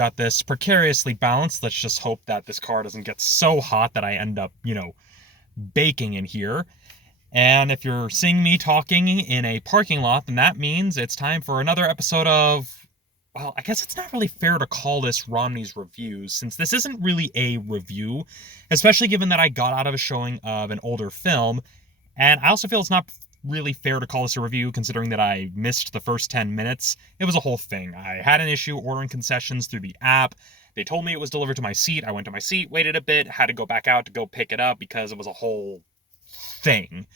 got this precariously balanced. Let's just hope that this car doesn't get so hot that I end up, baking in here. And if you're seeing me talking in a parking lot, then that means it's time for another episode of, well, I guess it's not really fair to call this Romney's Reviews, since this isn't really a review, especially given that I got out of a showing of an older film. And I also feel it's not really fair to call this a review, considering that I missed the first 10 minutes. It was a whole thing. I had an issue ordering concessions through the app. They told me it was delivered to my seat. I went to my seat, waited a bit, had to go back out to go pick it up because it was a whole thing.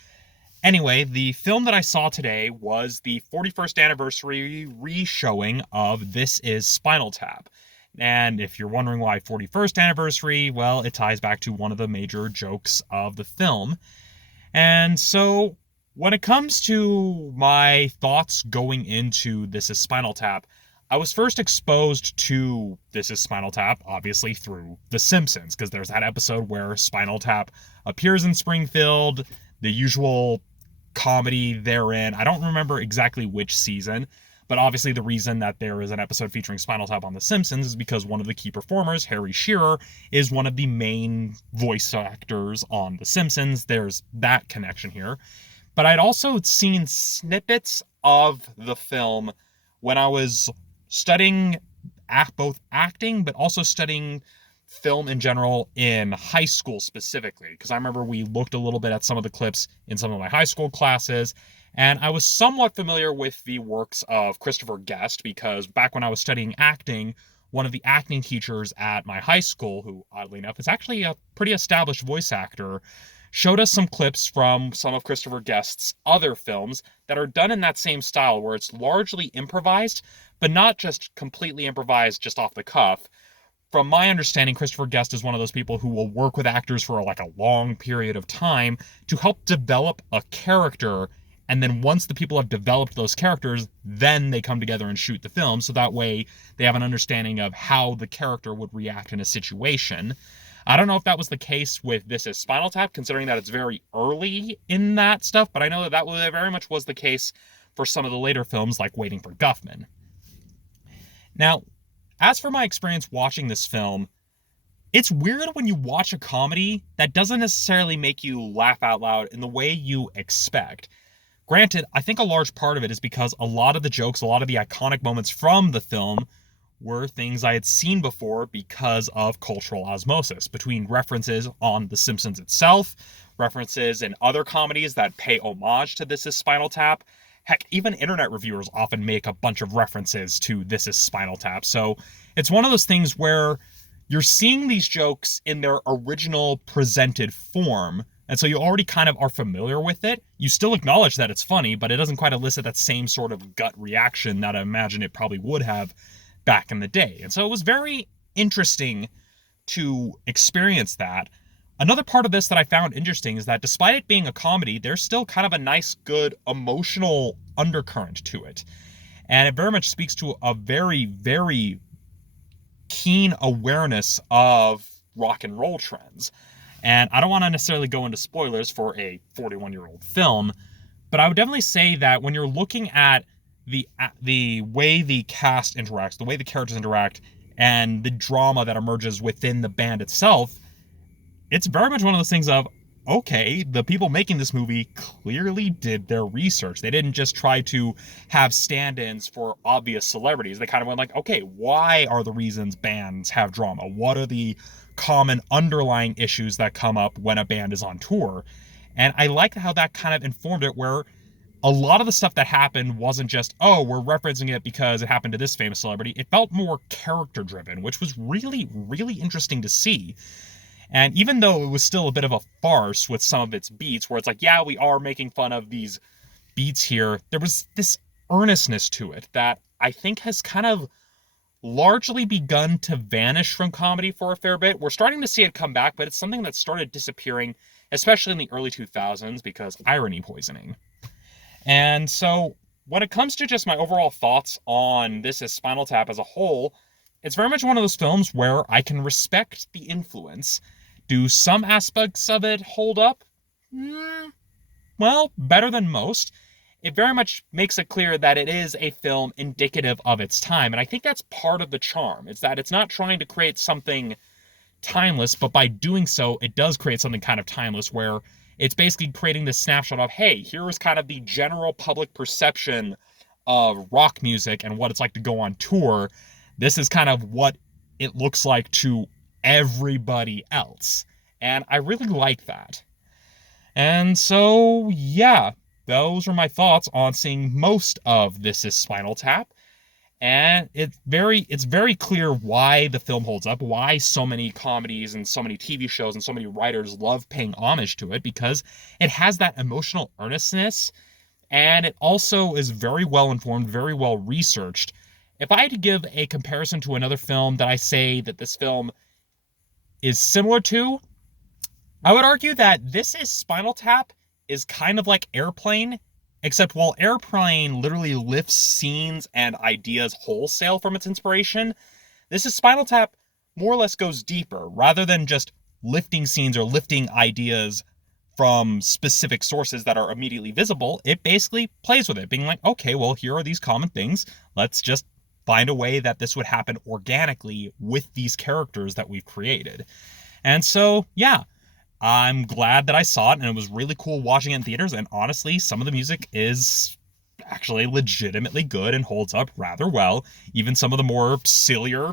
Anyway, the film that I saw today was the 41st anniversary re-showing of This Is Spinal Tap. And if you're wondering why 41st anniversary, well, it ties back to one of the major jokes of the film. And so, when it comes to my thoughts going into This Is Spinal Tap, I was first exposed to This Is Spinal Tap, obviously, through The Simpsons, because there's that episode where Spinal Tap appears in Springfield, the usual comedy therein. I don't remember exactly which season, but obviously the reason that there is an episode featuring Spinal Tap on The Simpsons is because one of the key performers, Harry Shearer, is one of the main voice actors on The Simpsons. There's that connection here. But I'd also seen snippets of the film when I was studying both acting, but also studying film in general in high school specifically, because I remember we looked a little bit at some of the clips in some of my high school classes, and I was somewhat familiar with the works of Christopher Guest, because back when I was studying acting, one of the acting teachers at my high school, who oddly enough is actually a pretty established voice actor, showed us some clips from some of Christopher Guest's other films that are done in that same style, where it's largely improvised, but not just completely improvised just off the cuff. From my understanding, Christopher Guest is one of those people who will work with actors for like a long period of time to help develop a character, and then once the people have developed those characters, then they come together and shoot the film, so that way they have an understanding of how the character would react in a situation. I don't know if that was the case with This Is Spinal Tap, considering that it's very early in that stuff, but I know that very much was the case for some of the later films like Waiting for Guffman. Now, as for my experience watching this film, it's weird when you watch a comedy that doesn't necessarily make you laugh out loud in the way you expect. Granted, I think a large part of it is because a lot of the jokes, a lot of the iconic moments from the film were things I had seen before because of cultural osmosis, between references on The Simpsons itself, references in other comedies that pay homage to This Is Spinal Tap. Heck, even internet reviewers often make a bunch of references to This Is Spinal Tap. So it's one of those things where you're seeing these jokes in their original presented form, and so you already kind of are familiar with it. You still acknowledge that it's funny, but it doesn't quite elicit that same sort of gut reaction that I imagine it probably would have back in the day. And so it was very interesting to experience that. Another part of this that I found interesting is that despite it being a comedy, there's still kind of a nice, good, emotional undercurrent to it. And it very much speaks to a very, very keen awareness of rock and roll trends. And I don't want to necessarily go into spoilers for a 41-year-old film, but I would definitely say that when you're looking at the way the cast interacts, the way the characters interact, and the drama that emerges within the band itself, it's very much one of those things of, okay, the people making this movie clearly did their research. They didn't just try to have stand-ins for obvious celebrities. They kind of went like, okay, why are the reasons bands have drama? What are the common underlying issues that come up when a band is on tour? And I like how that kind of informed it, where a lot of the stuff that happened wasn't just, oh, we're referencing it because it happened to this famous celebrity. It felt more character-driven, which was really, really interesting to see. And even though it was still a bit of a farce with some of its beats, where it's like, yeah, we are making fun of these beats here, there was this earnestness to it that I think has kind of largely begun to vanish from comedy for a fair bit. We're starting to see it come back, but it's something that started disappearing, especially in the early 2000s, because irony poisoning. And so when it comes to just my overall thoughts on This Is Spinal Tap as a whole, it's very much one of those films where I can respect the influence. Do some aspects of it hold up? Well, better than most. it very much makes it clear that it is a film indicative of its time. And I think that's part of the charm. It's that it's not trying to create something timeless, but by doing so, it does create something kind of timeless where it's basically creating this snapshot of, hey, here is kind of the general public perception of rock music and what it's like to go on tour. This is kind of what it looks like to everybody else. And I really like that. And so, yeah, those are my thoughts on seeing most of This Is Spinal Tap. And it's very clear why the film holds up, why so many comedies and so many TV shows and so many writers love paying homage to it, because it has that emotional earnestness, and it also is very well informed, very well researched. If I had to give a comparison to another film that I say that this film is similar to, I would argue that This Is Spinal Tap is kind of like Airplane, except while Airplane literally lifts scenes and ideas wholesale from its inspiration, This Is Spinal Tap more or less goes deeper. Rather than just lifting scenes or lifting ideas from specific sources that are immediately visible, it basically plays with it, being like, okay, well, here are these common things. Let's just find a way that this would happen organically with these characters that we've created. And so, yeah, I'm glad that I saw it, and it was really cool watching it in theaters, and honestly, some of the music is actually legitimately good and holds up rather well, even some of the more sillier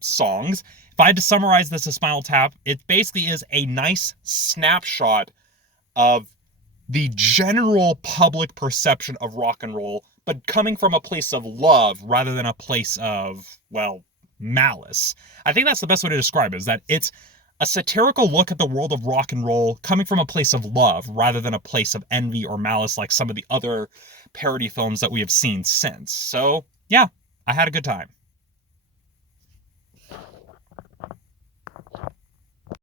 songs. If I had to summarize This as Spinal Tap, it basically is a nice snapshot of the general public perception of rock and roll, but coming from a place of love rather than a place of, well, malice. I think that's the best way to describe it, is that it's a satirical look at the world of rock and roll coming from a place of love rather than a place of envy or malice like some of the other parody films that we have seen since. So, yeah, I had a good time.